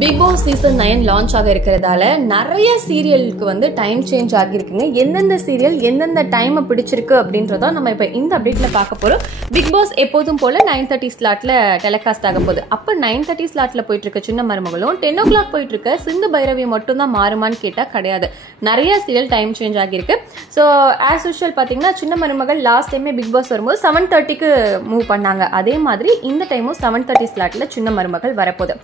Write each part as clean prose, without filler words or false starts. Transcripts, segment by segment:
Big Boss season 9 launch ஆக இருக்கிறதால நிறைய சீரியலுக்கு வந்து டைம் சேஞ்ச் ஆகிருக்குங்க. எந்தெந்த சீரியல் எந்தெந்த டைமை பிடிச்சிருக்கு அப்படின்றத நம்ம இப்போ இந்த அப்டேட்ல பார்க்க போறோம். பிக் பாஸ் எப்போதும் போல 9:30 ஸ்லாட்ல டெலிகாஸ்ட் ஆக போகுது. அப்போ 9:30 ஸ்லாட்ல போயிட்டு இருக்க சின்ன மருமகளும் 10 o'clock போயிட்டு இருக்க சிந்து பைரவி மட்டும் தான் மாறுமான்னு கேட்டா கிடையாது. நிறைய சீரியல் டைம் சேஞ்ச் ஆகிருக்கு. ஸோ ஆஸ் யூஷுவல் பார்த்தீங்கன்னா சின்ன மருமகள் லாஸ்ட் டைமே பிக் பாஸ் வரும்போது 7:30க்கு மூவ் பண்ணாங்க. அதே மாதிரி இந்த டைமும் 7:30 ஸ்லாட்ல சின்ன மருமகள் வரப்போகுது.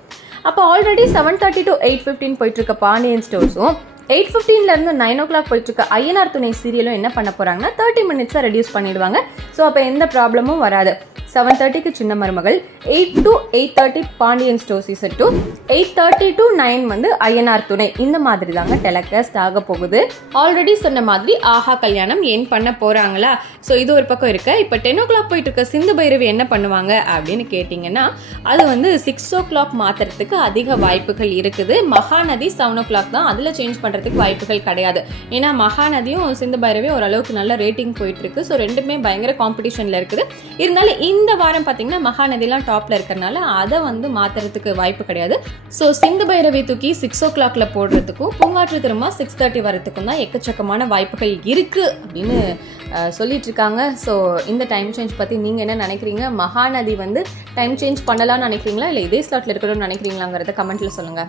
அப்போ ஆல்ரெடி 7:30 to 8:15 போயிட்டு இருக்க பாண்டியன் ஸ்டோர்ஸும் 8:15 இருந்து 9 o'clock போயிட்டு இருக்க ஐயனார் துணை சீரியலும் என்ன பண்ண போறாங்கன்னா 30 minutes ரெடியூஸ் பண்ணிடுவாங்க. ஸோ அப்போ எந்த ப்ராப்ளமும் வராது. 7:30க்கு சின்ன மருமகள், 8 to 8:30 Pandian store season 2, 8:30 to 9 வந்து ஐயனார் துணை. இந்த மாதிரி தாங்க டெலிகாஸ்ட் ஆக போகுது. ஆல்ரெடி சொன்ன மாதிரி ஆஹா கல்யாணம் ஏன் பண்ண போறாங்களா? ஸோ இது ஒரு பக்கம் இருக்கு. இப்போ 10 o'clock போயிட்டு இருக்க சிந்து பைரவி என்ன பண்ணுவாங்க அப்படின்னு கேட்டீங்கன்னா அது வந்து 6 o'clock மாத்துறதுக்கு அதிக வாய்ப்புகள் இருக்குது. மகாநதி 7 o'clock தான், அதுல சேஞ்ச் பண்றதுக்கு வாய்ப்புகள் கிடையாது. ஏன்னா மகாநதியும் சிந்து பைரவி ஓரளவுக்கு நல்ல ரேட்டிங் போயிட்டு இருக்கு. ஸோ ரெண்டுமே பயங்கர காம்படிஷன்ல இருக்குது. இருந்தாலும் இந்த வாரம் பாத்தீங்கன்னா மகாநதிலாம் டாப்ல இருக்கறனால அதை வந்து மாத்துறதுக்கு வாய்ப்பு கிடையாது. ஸோ சிந்து பைரவி தூக்கி 6 o'clockல போடுறதுக்கும் பூங்காற்று திரும்ப 6:30 வரதுக்கும் தான் எக்கச்சக்கமான வாய்ப்புகள் இருக்கு அப்படின்னு சொல்லிட்டு இருக்காங்க. ஸோ இந்த டைம் சேஞ்ச் பத்தி நீங்க என்ன நினைக்கிறீங்க? மகாநதி வந்து டைம் சேஞ்ச் பண்ணலாம்னு நினைக்கிறீங்களா இல்லை இதே ஸ்லாட்ல இருக்கணும்னு நினைக்கிறீங்களாங்கிறத கமெண்ட்ல சொல்லுங்க.